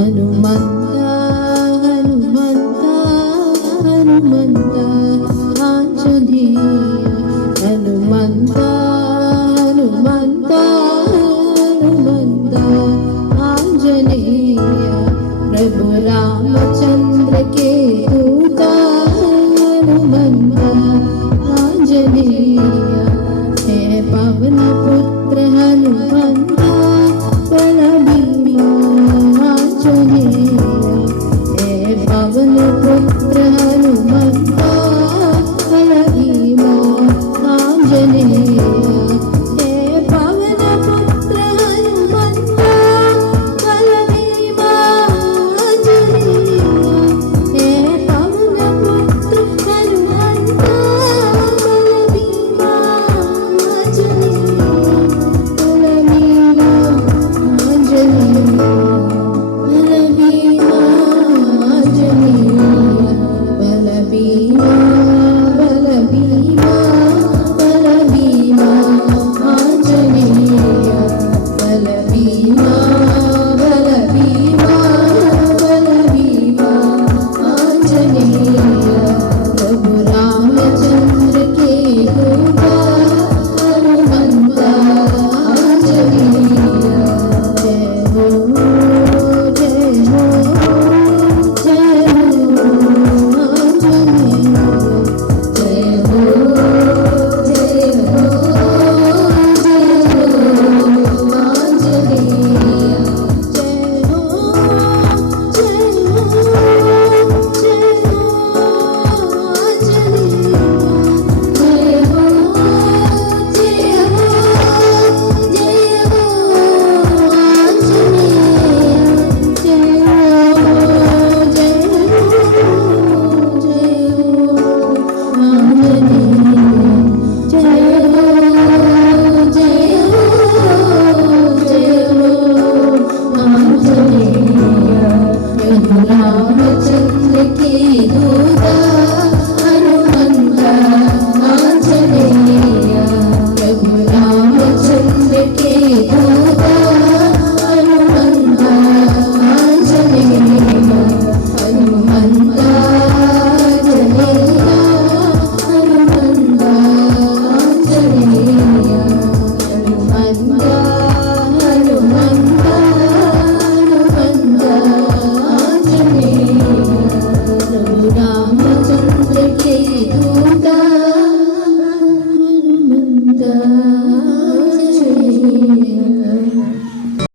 హనుమంత హనుమంత హనుమంత ఆంజనేయ హనుమంత హనుమంత హనుమంత ఆంజనేయ ప్రభు రామచంద్ర के दूत हनुमंत आंजनेय हे पवन पुत्र हनुमंत बल भीमा आंजनेय हे पवन पुत्र हनुमंत बल भीमा आंजनेय हे पवन पुत्र हनुमंत बल भीमा आंजनेय हे पवन पुत्र हनुमंत बल भीमा आंजनेय बल भीमा आंजनेय बल भीमा आंजनेय बल भीमा बल भीमा बल भीमा आंजनेय प्रभु रामचंद्र के दूत हनुमंत आंजनेय जय हो जय हो जय हो आंजनेय जय हो जय हो जय हो आंजनेय जय हो जय हो जय हो आंजनेय जय हो जय हो जय हो आंजनेय जय हो आंजनेय प्रभु रामचंद्र के दूत हनुमंत आंजनेय प्रभु रामचंद्र के दूत हनुमंत आंजनेय हनुमंत आंजनेय हनुमंत आंजनेय हनुमंत हनुमंत हनुमंत आंजनेय प्रभु रामचंद्र के दूत हनुमंत